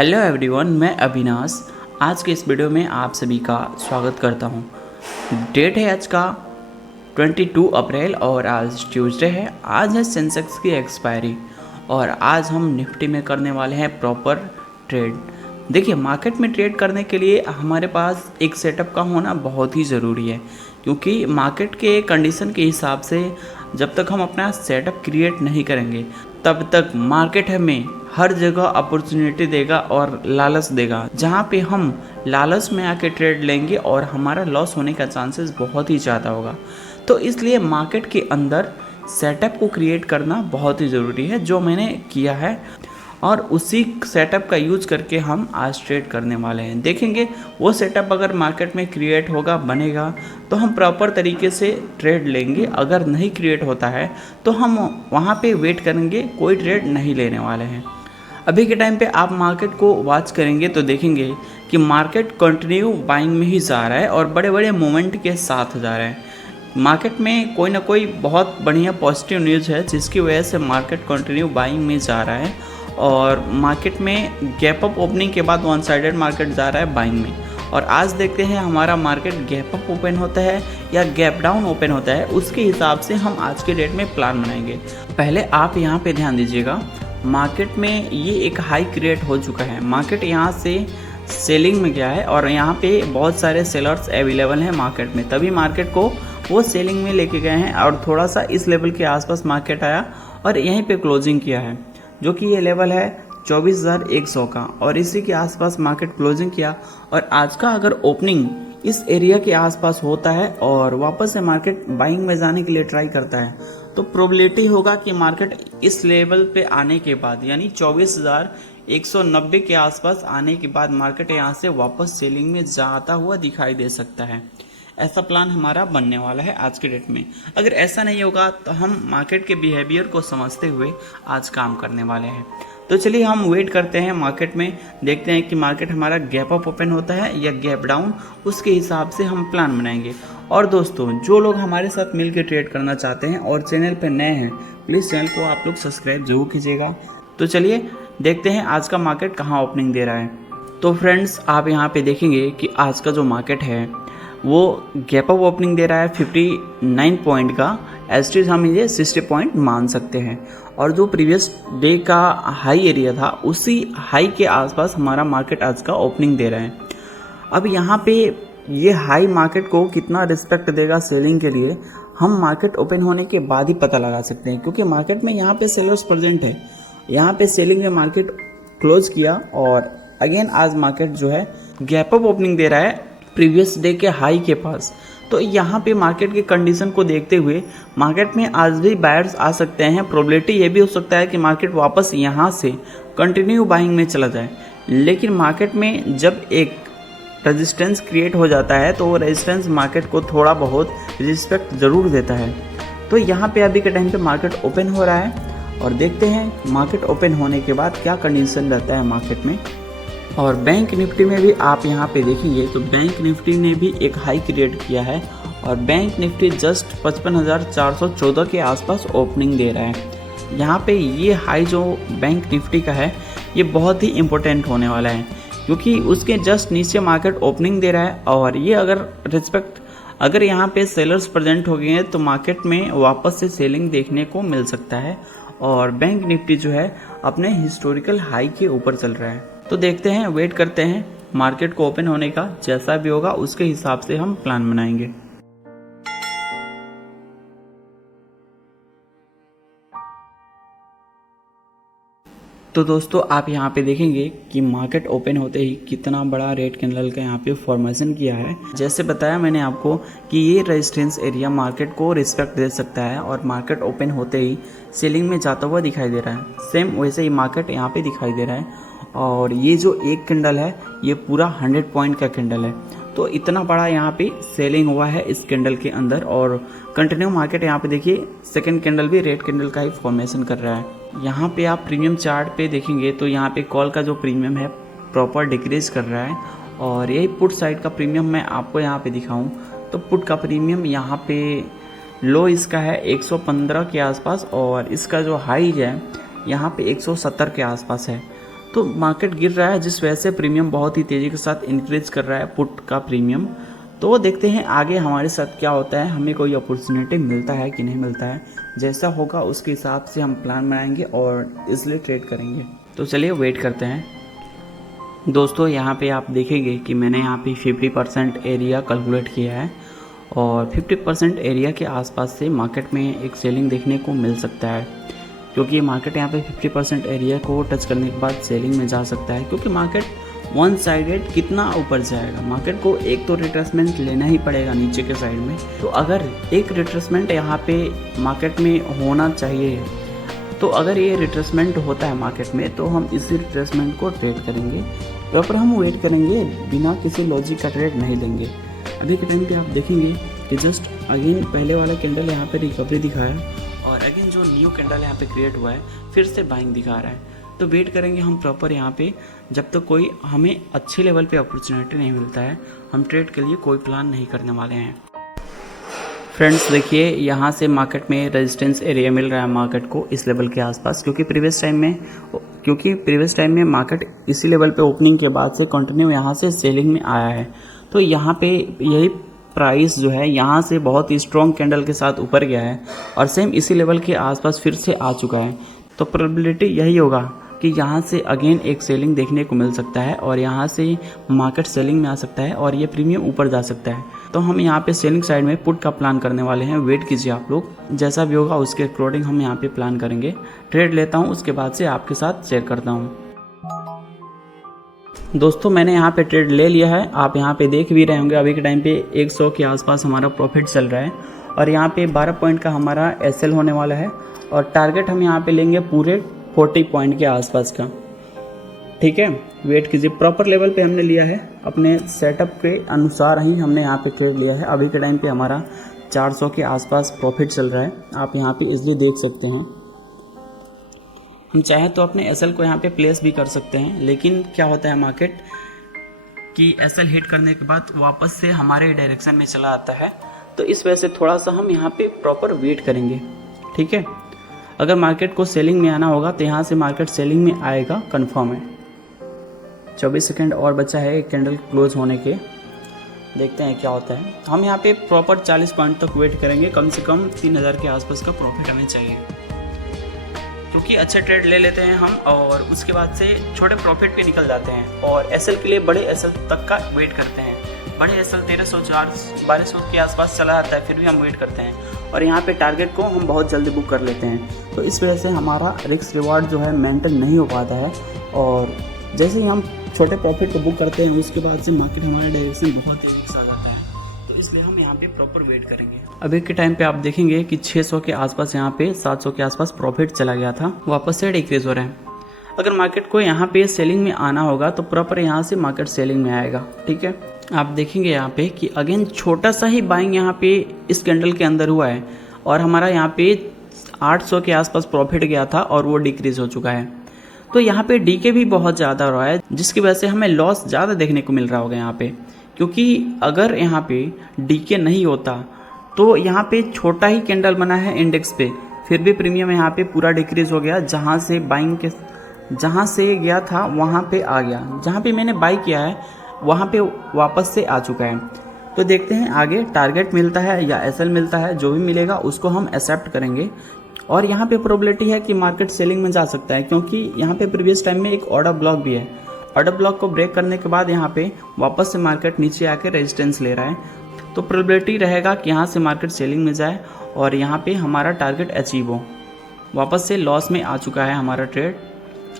Hello everyone, मैं अविनाश। आज के इस वीडियो में आप सभी का स्वागत करता हूं। डेट है आज का 22 अप्रैल और आज ट्यूसडे है। आज है सेंसेक्स की एक्सपायरी और आज हम निफ्टी में करने वाले हैं प्रॉपर ट्रेड। देखिए, मार्केट में ट्रेड करने के लिए हमारे पास एक सेटअप का होना बहुत ही ज़रूरी है, क्योंकि मार्केट के कंडीशन के हिसाब से जब तक हम अपना सेटअप क्रिएट नहीं करेंगे तब तक मार्केट हमें हर जगह अपॉर्चुनिटी देगा और लालच देगा, जहाँ पे हम लालच में आके ट्रेड लेंगे और हमारा लॉस होने का चांसेस बहुत ही ज़्यादा होगा। तो इसलिए मार्केट के अंदर सेटअप को क्रिएट करना बहुत ही ज़रूरी है, जो मैंने किया है और उसी सेटअप का यूज करके हम आज ट्रेड करने वाले हैं। देखेंगे वो सेटअप अगर मार्केट में क्रिएट होगा, बनेगा, तो हम प्रॉपर तरीके से ट्रेड लेंगे। अगर नहीं क्रिएट होता है तो हम वहाँ पे वेट करेंगे, कोई ट्रेड नहीं लेने वाले हैं। अभी के टाइम पे आप मार्केट को वॉच करेंगे तो देखेंगे कि मार्केट कंटिन्यू बाइंग में ही जा रहा है और बड़े बड़े मोमेंट के साथ जा रहा है। मार्केट में कोई ना कोई बहुत बढ़िया पॉजिटिव न्यूज़ है, जिसकी वजह से मार्केट कंटिन्यू बाइंग में जा रहा है और मार्केट में गैप अप ओपनिंग के बाद वन साइडेड मार्केट जा रहा है बाइंग में। और आज देखते हैं हमारा मार्केट गैप अप ओपन होता है या गैप डाउन ओपन होता है, उसके हिसाब से हम आज के डेट में प्लान बनाएंगे। पहले आप यहाँ पे ध्यान दीजिएगा, मार्केट में ये एक हाई क्रिएट हो चुका है। मार्केट यहाँ से सेलिंग में गया है और यहाँ पे बहुत सारे सेलर्स अवेलेबल हैं मार्केट में, तभी मार्केट को वो सेलिंग में लेके गए हैं और थोड़ा सा इस लेवल के आसपास मार्केट आया और यहीं पे क्लोजिंग किया है, जो कि ये लेवल है 24,100 का, और इसी के आसपास मार्केट क्लोजिंग किया। और आज का अगर ओपनिंग इस एरिया के आसपास होता है और वापस से मार्केट बाइंग में जाने के लिए ट्राई करता है, तो प्रोबेबिलिटी होगा कि मार्केट इस लेवल पे आने के बाद, यानी 24,190 के आसपास आने के बाद मार्केट यहाँ से वापस सेलिंग में जाता हुआ दिखाई दे सकता है। ऐसा प्लान हमारा बनने वाला है आज के डेट में। अगर ऐसा नहीं होगा तो हम मार्केट के बिहेवियर को समझते हुए आज काम करने वाले हैं। तो चलिए हम वेट करते हैं मार्केट में, देखते हैं कि मार्केट हमारा गैप अप ओपन होता है या गैप डाउन, उसके हिसाब से हम प्लान बनाएंगे। और दोस्तों, जो लोग हमारे साथ मिलकर ट्रेड करना चाहते हैं और चैनल पर नए हैं, प्लीज़ चैनल को आप लोग सब्सक्राइब जरूर कीजिएगा। तो चलिए देखते हैं आज का मार्केट कहाँ ओपनिंग दे रहा है। तो फ्रेंड्स, आप यहाँ पे देखेंगे कि आज का जो मार्केट है वो गैप अप ओपनिंग दे रहा है 59 पॉइंट का। एस्ट्रीज हम ये 60 पॉइंट मान सकते हैं, और जो प्रीवियस डे का हाई एरिया था उसी हाई के आसपास हमारा मार्केट आज का ओपनिंग दे रहा है। अब यहाँ पे ये हाई मार्केट को कितना रिस्पेक्ट देगा सेलिंग के लिए, हम मार्केट ओपन होने के बाद ही पता लगा सकते हैं, क्योंकि मार्केट में यहाँ पे सेलर्स प्रेजेंट है। यहाँ पे सेलिंग में मार्केट क्लोज किया और अगेन आज मार्केट जो है गैप अप ओपनिंग दे रहा है प्रीवियस डे के हाई के पास। तो यहाँ पे मार्केट की कंडीशन को देखते हुए मार्केट में आज भी बायर्स आ सकते हैं। प्रोबेबिलिटी ये भी हो सकता है कि मार्केट वापस यहाँ से कंटिन्यू बाइंग में चला जाए, लेकिन मार्केट में जब एक रेजिस्टेंस क्रिएट हो जाता है तो वो रेजिस्टेंस मार्केट को थोड़ा बहुत रिस्पेक्ट ज़रूर देता है। तो यहाँ पे अभी के टाइम पे मार्केट ओपन हो रहा है और देखते हैं मार्केट ओपन होने के बाद क्या कंडीशन रहता है मार्केट में। और बैंक निफ्टी में भी आप यहाँ पे देखेंगे तो बैंक निफ्टी ने भी एक हाई क्रिएट किया है और बैंक निफ्टी जस्ट 55,414 के आसपास ओपनिंग दे रहा है। यहाँ पे ये हाई जो बैंक निफ्टी का है ये बहुत ही इम्पोर्टेंट होने वाला है, क्योंकि उसके जस्ट नीचे मार्केट ओपनिंग दे रहा है और ये अगर यहाँ पे सेलर्स प्रेजेंट हो गए हैं तो मार्केट में वापस से सेलिंग देखने को मिल सकता है और बैंक निफ्टी जो है अपने हिस्टोरिकल हाई के ऊपर चल रहा है। तो देखते हैं, वेट करते हैं मार्केट को ओपन होने का, जैसा भी होगा उसके हिसाब से हम प्लान बनाएंगे। तो दोस्तों, आप यहाँ पे देखेंगे कि मार्केट ओपन होते ही कितना बड़ा रेड कैंडल का यहाँ पे फॉर्मेशन किया है। जैसे बताया मैंने आपको कि ये रेजिस्टेंस एरिया मार्केट को रिस्पेक्ट दे सकता है और मार्केट ओपन होते ही सेलिंग में जाता हुआ दिखाई दे रहा है। सेम वैसे ही मार्केट यहाँ पे दिखाई दे रहा है और ये जो एक कैंडल है ये पूरा 100 पॉइंट का कैंडल है। तो इतना बड़ा यहाँ पे सेलिंग हुआ है इस कैंडल के अंदर और कंटिन्यू मार्केट यहाँ पे देखिए सेकंड कैंडल भी रेड कैंडल का ही फॉर्मेशन कर रहा है। यहाँ पे आप प्रीमियम चार्ट पे देखेंगे तो यहाँ पे कॉल का जो प्रीमियम है प्रॉपर डिक्रीज कर रहा है और यही पुट साइड का प्रीमियम मैं आपको यहाँ पे दिखाऊं तो पुट का प्रीमियम यहाँ पे लो इसका है 115 के आसपास और इसका जो हाई है यहाँ पे 170 के आसपास है। तो मार्केट गिर रहा है जिस वजह से प्रीमियम बहुत ही तेज़ी के साथ इंक्रीज कर रहा है पुट का प्रीमियम। तो देखते हैं आगे हमारे साथ क्या होता है, हमें कोई अपॉर्चुनिटी मिलता है कि नहीं मिलता है। जैसा होगा उसके हिसाब से हम प्लान बनाएंगे और इसलिए ट्रेड करेंगे। तो चलिए वेट करते हैं। दोस्तों यहाँ पे आप देखेंगे कि मैंने यहाँ पे 50% एरिया कैलकुलेट किया है और 50% एरिया के आसपास से मार्केट में एक सेलिंग देखने को मिल सकता है, क्योंकि मार्केट यहाँ पे 50% एरिया को टच करने के बाद सेलिंग में जा सकता है। क्योंकि मार्केट वन साइडेड कितना ऊपर जाएगा, मार्केट को एक तो रिट्रेसमेंट लेना ही पड़ेगा नीचे के साइड में। तो अगर एक रिट्रेसमेंट यहाँ पे मार्केट में होना चाहिए, तो अगर ये रिट्रेसमेंट होता है मार्केट में तो हम इसी रिट्रेसमेंट को ट्रेड करेंगे। प्रॉपर हम वेट करेंगे, बिना किसी लॉजिक का ट्रेड नहीं लेंगे। अभी के टाइम पे आप देखेंगे कि जस्ट अगेन पहले वाला कैंडल यहाँ पे रिकवरी दिखाया और अगेन जो न्यू कैंडल यहाँ पे क्रिएट हुआ है फिर से बाइंग दिखा रहा है। तो वेट करेंगे हम प्रॉपर यहाँ पे, जब तक कोई हमें अच्छे लेवल पे अपॉर्चुनिटी नहीं मिलता है हम ट्रेड के लिए कोई प्लान नहीं करने वाले हैं। फ्रेंड्स देखिए यहाँ से मार्केट में रेजिस्टेंस एरिया मिल रहा है मार्केट को इस लेवल के आसपास, क्योंकि प्रीवियस टाइम में मार्केट इसी लेवल पे ओपनिंग के बाद से कंटिन्यू यहाँ से सेलिंग में आया है। तो यहाँ पे यही प्राइस जो है यहाँ से बहुत ही स्ट्रॉन्ग कैंडल के साथ ऊपर गया है और सेम इसी लेवल के आसपास फिर से आ चुका है। तो प्रोबेबिलिटी यही होगा कि यहाँ से अगेन एक सेलिंग देखने को मिल सकता है और यहाँ से मार्केट सेलिंग में आ सकता है और ये प्रीमियम ऊपर जा सकता है। तो हम यहाँ पे सेलिंग साइड में पुट का प्लान करने वाले हैं। वेट कीजिए आप लोग, जैसा भी होगा उसके अकॉर्डिंग हम यहाँ पे प्लान करेंगे। ट्रेड लेता हूँ उसके बाद से आपके साथ शेयर करता हूँ। दोस्तों मैंने यहाँ पे ट्रेड ले लिया है, आप यहाँ पे देख भी रहे होंगे अभी के टाइम पे 100 के आसपास हमारा प्रॉफिट चल रहा है और यहाँ पे 12 पॉइंट का हमारा एसएल होने वाला है और टारगेट हम यहाँ पे लेंगे पूरे 40 पॉइंट के आसपास का। ठीक है, वेट कीजिए। प्रॉपर लेवल पे हमने लिया है, अपने सेटअप के अनुसार ही हमने यहाँ पे ट्रेड लिया है। अभी के टाइम पे हमारा 400 के आसपास प्रॉफिट चल रहा है, आप यहाँ पे इजीली देख सकते हैं। हम चाहे तो अपने एसएल को यहाँ पे प्लेस भी कर सकते हैं, लेकिन क्या होता है मार्केट कि एसएल हिट करने के बाद वापस से हमारे डायरेक्शन में चला आता है। तो इस वजह से थोड़ा सा हम यहाँ पे प्रॉपर वेट करेंगे। ठीक है, अगर मार्केट को सेलिंग में आना होगा तो यहाँ से मार्केट सेलिंग में आएगा, कंफर्म है। 24 सेकंड और बचा है एक कैंडल क्लोज होने के, देखते हैं क्या होता है। हम यहाँ पे प्रॉपर 40 पॉइंट तक वेट करेंगे, कम से कम 3000 के आसपास का प्रॉफिट हमें चाहिए, क्योंकि अच्छे ट्रेड ले लेते हैं हम और उसके बाद से छोटे प्रॉफिट पे निकल जाते हैं और एसएल के लिए बड़े एसएल तक का वेट करते हैं। बड़े एसएल 1300-1200 के आसपास चला जाता है, फिर भी हम वेट करते हैं और यहाँ पे टारगेट को हम बहुत जल्दी बुक कर लेते हैं। तो इस वजह से हमारा रिस्क रिवार्ड जो है मेंटेन नहीं हो पाता है और जैसे ही हम छोटे प्रॉफिट को बुक करते हैं उसके बाद से मार्केट हमारे डायरेक्शन बहुत तेजी से आ जाता है। तो इसलिए हम यहाँ पे प्रॉपर वेट करेंगे। अभी के टाइम पे आप देखेंगे कि 600 के आसपास, यहाँ पे 700 के आसपास प्रॉफिट चला गया था, वापस से डिक्रीज हो रहे हैं। अगर मार्केट को यहाँ पे सेलिंग में आना होगा तो प्रॉपर यहाँ से मार्केट सेलिंग में आएगा। ठीक है, आप देखेंगे यहाँ पे कि अगेन छोटा सा ही बाइंग यहाँ पे इस कैंडल के अंदर हुआ है और हमारा यहाँ पे 800 के आसपास प्रॉफिट गया था और वो डिक्रीज हो चुका है। तो यहाँ पे डीके भी बहुत ज़्यादा हो रहा है, जिसकी वजह से हमें लॉस ज़्यादा देखने को मिल रहा होगा यहाँ पे। क्योंकि अगर यहाँ पे डीके नहीं होता तो यहाँ पे छोटा ही कैंडल बना है इंडेक्स पे, फिर भी प्रीमियम यहाँ पे पूरा डिक्रीज हो गया। जहाँ से गया था वहाँ पे आ गया, जहाँ पे मैंने बाई किया है वहाँ पे वापस से आ चुका है। तो देखते हैं आगे टारगेट मिलता है या एसएल मिलता है, जो भी मिलेगा उसको हम एक्सेप्ट करेंगे। और यहाँ पे प्रोबेबिलिटी है कि मार्केट सेलिंग में जा सकता है, क्योंकि यहाँ पे प्रीवियस टाइम में एक ऑर्डर ब्लॉक भी है। ऑर्डर ब्लॉक को ब्रेक करने के बाद यहाँ पे वापस से मार्केट नीचे आके रेजिस्टेंस ले रहा है। तो प्रोबेबिलिटी रहेगा कि यहाँ से मार्केट सेलिंग में जाए और यहाँ पे हमारा टारगेट अचीव हो। वापस से लॉस में आ चुका है हमारा ट्रेड,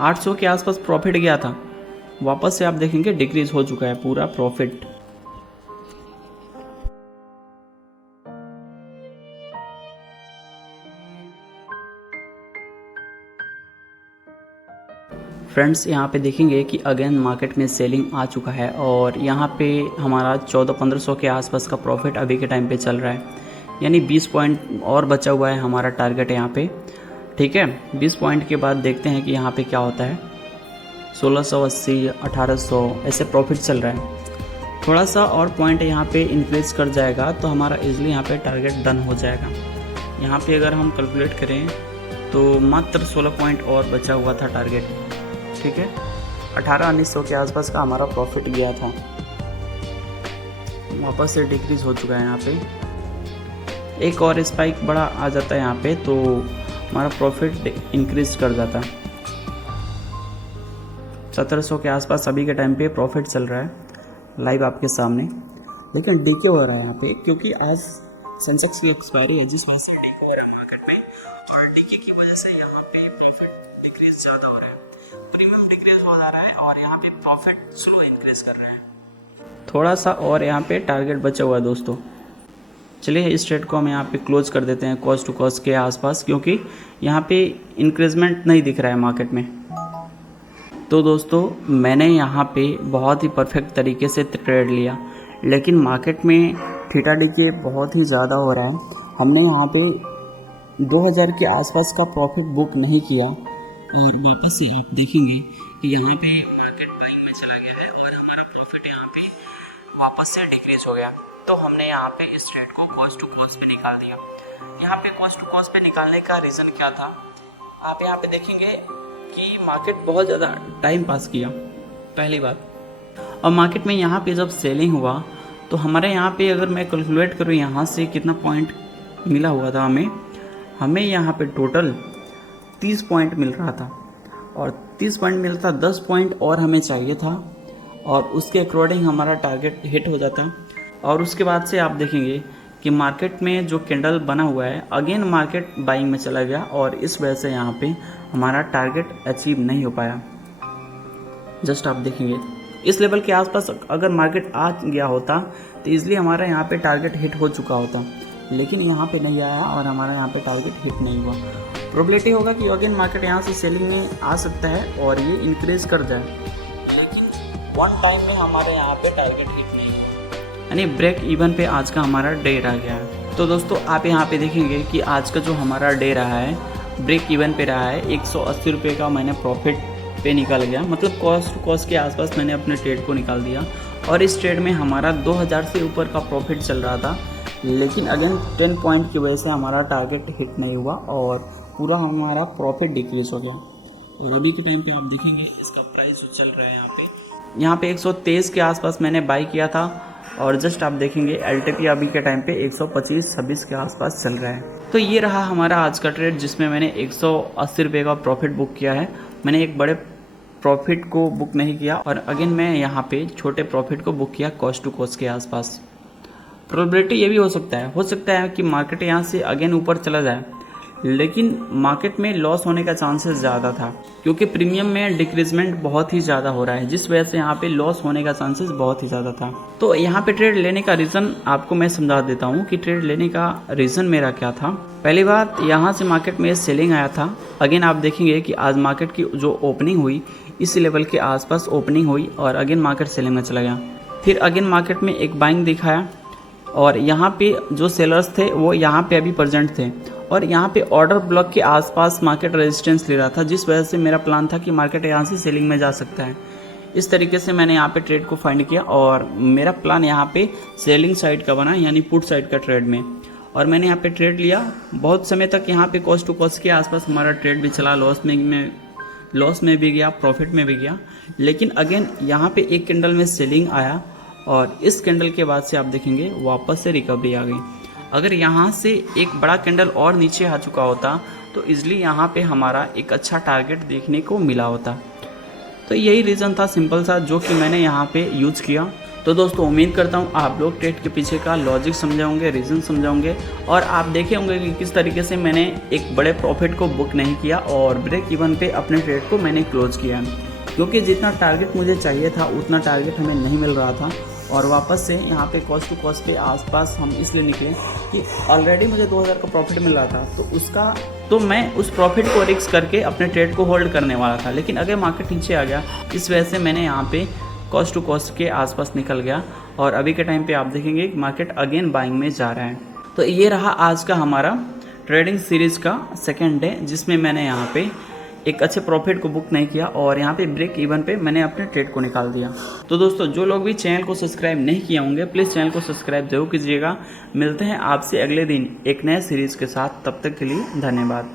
800 के आसपास प्रॉफिट गया था, वापस से आप देखेंगे डिक्रीज हो चुका है पूरा प्रॉफिट। फ्रेंड्स यहाँ पे देखेंगे कि अगेन मार्केट में सेलिंग आ चुका है और यहाँ पे हमारा 1400-1500 के आसपास का प्रॉफिट अभी के टाइम पे चल रहा है, यानी 20 पॉइंट और बचा हुआ है हमारा टारगेट यहाँ पे। ठीक है, 20 पॉइंट के बाद देखते हैं कि यहाँ पे क्या होता है। 1680, 1800 ऐसे प्रॉफिट चल रहा है। थोड़ा सा और पॉइंट यहाँ पे इंक्रीज कर जाएगा तो हमारा इजीली यहाँ पे टारगेट डन हो जाएगा। यहाँ पे अगर हम कैलकुलेट करें तो मात्र 16 पॉइंट और बचा हुआ था टारगेट। ठीक है, 1800-1900 के आसपास का हमारा प्रॉफिट गया था, वापस से डिक्रीज हो चुका है। यहाँ पे एक और स्पाइक बड़ा आ जाता है यहाँ पे, तो हमारा प्रॉफिट इंक्रीज कर जाता है। 1700 के आसपास अभी के टाइम पे प्रॉफिट चल रहा है लाइव आपके सामने, लेकिन डीके हो रहा है यहाँ पे क्योंकि आज सेंसेक्स की एक्सपायरी है, जिस वजह से डीके हो रहा है मार्केट में, और डीके की वजह से यहाँ पे प्रॉफिट डिक्रीज ज़्यादा हो रहा है, प्रीमियम डिक्रीज हो जा रहा है और यहाँ पे प्रॉफिट स्लो इंक्रीज कर रहे हैं। थोड़ा सा और यहाँ पे टारगेट बचा हुआ है दोस्तों। चलिए इस ट्रेड को हम यहाँ पे क्लोज कर देते हैं कॉस्ट टू कॉस्ट के आसपास, क्योंकि यहाँ पे इंक्रीजमेंट नहीं दिख रहा है मार्केट में। तो दोस्तों मैंने यहाँ पे बहुत ही परफेक्ट तरीके से ट्रेड लिया, लेकिन मार्केट में थीटा डीके बहुत ही ज़्यादा हो रहा है। हमने यहाँ पे 2000 के आसपास का प्रॉफिट बुक नहीं किया, और वापस से आप देखेंगे कि यहाँ पे मार्केट बाइंग में चला गया है और हमारा प्रॉफिट यहाँ पे वापस से डिक्रीज हो गया। तो हमने यहाँ पे इस ट्रेड को कॉस्ट टू कॉस्ट पे निकाल दिया। यहाँ पे कॉस्ट टू कॉस्ट पे निकालने का रीज़न क्या था, आप यहाँ पे देखेंगे कि मार्केट बहुत ज़्यादा टाइम पास किया, पहली बात। और मार्केट में यहाँ पे जब सेलिंग हुआ तो हमारे यहाँ पे अगर मैं कैलकुलेट करूँ यहाँ से कितना पॉइंट मिला हुआ था, हमें यहाँ पे टोटल 30 पॉइंट मिल रहा था, और 30 पॉइंट मिलता, 10 पॉइंट और हमें चाहिए था, और उसके अकॉर्डिंग हमारा टारगेट हिट हो जाता। और उसके बाद से आप देखेंगे कि मार्केट में जो कैंडल बना हुआ है अगेन मार्केट बाइंग में चला गया, और इस वजह से यहाँ पे हमारा टारगेट अचीव नहीं हो पाया। जस्ट आप देखेंगे इस लेवल के आसपास अगर मार्केट आ गया होता तो इसलिए हमारा यहाँ पे टारगेट हिट हो चुका होता, लेकिन यहाँ पे नहीं आया और हमारा यहाँ पे टारगेट हिट नहीं हुआ। प्रोबेबिलिटी होगा कि अगेन मार्केट यहाँ से सेलिंग में आ सकता है और ये इंक्रीज कर जाए, लेकिन वन टाइम में हमारे यहाँ पे टारगेट हिट नहीं हुआ, यानी ब्रेक इवन पे आज का हमारा डे रह गया है। तो दोस्तों आप यहाँ पे देखेंगे कि आज का जो हमारा डे रहा है ब्रेक इवन पे रहा है। 180 रुपये का मैंने प्रॉफिट पे निकल गया, मतलब कॉस्ट के आसपास मैंने अपने ट्रेड को निकाल दिया, और इस ट्रेड में हमारा 2000 से ऊपर का प्रॉफिट चल रहा था, लेकिन अगेन 10 पॉइंट की वजह से हमारा टारगेट हिट नहीं हुआ और पूरा हमारा प्रॉफिट डिक्रीज हो गया। और अभी के टाइम पे आप देखेंगे इसका प्राइस जो चल रहा है यहाँ पे 123 के आसपास मैंने बाई किया था, और जस्ट आप देखेंगे एलटीपी अभी के टाइम पे 125-26 के आसपास चल रहा है। तो ये रहा हमारा आज का ट्रेड, जिसमें मैंने 180 रुपये का प्रॉफिट बुक किया है। मैंने एक बड़े प्रॉफिट को बुक नहीं किया, और अगेन मैं यहाँ पे छोटे प्रॉफिट को बुक किया कॉस्ट टू कॉस्ट के आसपास। प्रोबेबिलिटी ये भी हो सकता है कि मार्केट यहाँ से अगेन ऊपर चला जाए, लेकिन मार्केट में लॉस होने का चांसेस ज़्यादा था, क्योंकि प्रीमियम में डिक्रीजमेंट बहुत ही ज़्यादा हो रहा है, जिस वजह से यहाँ पे लॉस होने का चांसेस बहुत ही ज़्यादा था। तो यहाँ पे ट्रेड लेने का रीज़न आपको मैं समझा देता हूँ कि ट्रेड लेने का रीज़न मेरा क्या था। पहली बात, यहाँ से मार्केट में सेलिंग आया था। अगेन आप देखेंगे कि आज मार्केट की जो ओपनिंग हुई इस लेवल के आसपास ओपनिंग हुई, और अगेन मार्केट सेलिंग में चला गया। फिर अगेन मार्केट में एक बाइंग दिखाया, और यहाँ पे जो सेलर्स थे वो यहाँ पे अभी प्रेजेंट थे, और यहाँ पे ऑर्डर ब्लॉक के आसपास मार्केट रेजिस्टेंस ले रहा था, जिस वजह से मेरा प्लान था कि मार्केट यहाँ से सेलिंग में जा सकता है। इस तरीके से मैंने यहाँ पे ट्रेड को फाइंड किया, और मेरा प्लान यहाँ पे सेलिंग साइड का बना, यानी पुट साइड का ट्रेड में। और मैंने यहाँ पे ट्रेड लिया बहुत समय तक। यहाँ पे कॉस्ट टू कॉस्ट के आसपास हमारा ट्रेड भी चला, लॉस में भी गया, प्रॉफिट में भी गया, लेकिन अगेन यहाँ पे एक कैंडल में सेलिंग आया, और इस कैंडल के बाद से आप देखेंगे वापस से रिकवरी आ गई। अगर यहाँ से एक बड़ा कैंडल और नीचे आ चुका होता तो इजली यहाँ पे हमारा एक अच्छा टारगेट देखने को मिला होता। तो यही रीज़न था सिंपल सा, जो कि मैंने यहाँ पे यूज़ किया। तो दोस्तों उम्मीद करता हूँ आप लोग ट्रेड के पीछे का लॉजिक समझे होंगे, रीज़न समझे होंगे, और आप देखे होंगे कि किस तरीके से मैंने एक बड़े प्रॉफिट को बुक नहीं किया और ब्रेक इवन पे अपने ट्रेड को मैंने क्लोज किया, क्योंकि जितना टारगेट मुझे चाहिए था उतना टारगेट हमें नहीं मिल रहा था। और वापस से यहाँ पे कॉस्ट टू कॉस्ट पे आसपास हम इसलिए निकले कि ऑलरेडी मुझे 2000 का प्रॉफिट मिल रहा था, तो मैं उस प्रॉफिट को रिस्क करके अपने ट्रेड को होल्ड करने वाला था। लेकिन अगर मार्केट नीचे आ गया, इस वजह से मैंने यहाँ पे कॉस्ट टू कॉस्ट के आसपास निकल गया, और अभी के टाइम पे आप देखेंगे कि मार्केट अगेन बाइंग में जा रहा है। तो ये रहा आज का हमारा ट्रेडिंग सीरीज़ का सेकेंड डे, जिसमें मैंने यहाँ पे एक अच्छे प्रॉफिट को बुक नहीं किया, और यहाँ पे ब्रेक इवन पे मैंने अपने ट्रेड को निकाल दिया। तो दोस्तों जो लोग भी चैनल को सब्सक्राइब नहीं किए होंगे प्लीज़ चैनल को सब्सक्राइब जरूर कीजिएगा। मिलते हैं आपसे अगले दिन एक नए सीरीज़ के साथ, तब तक के लिए धन्यवाद।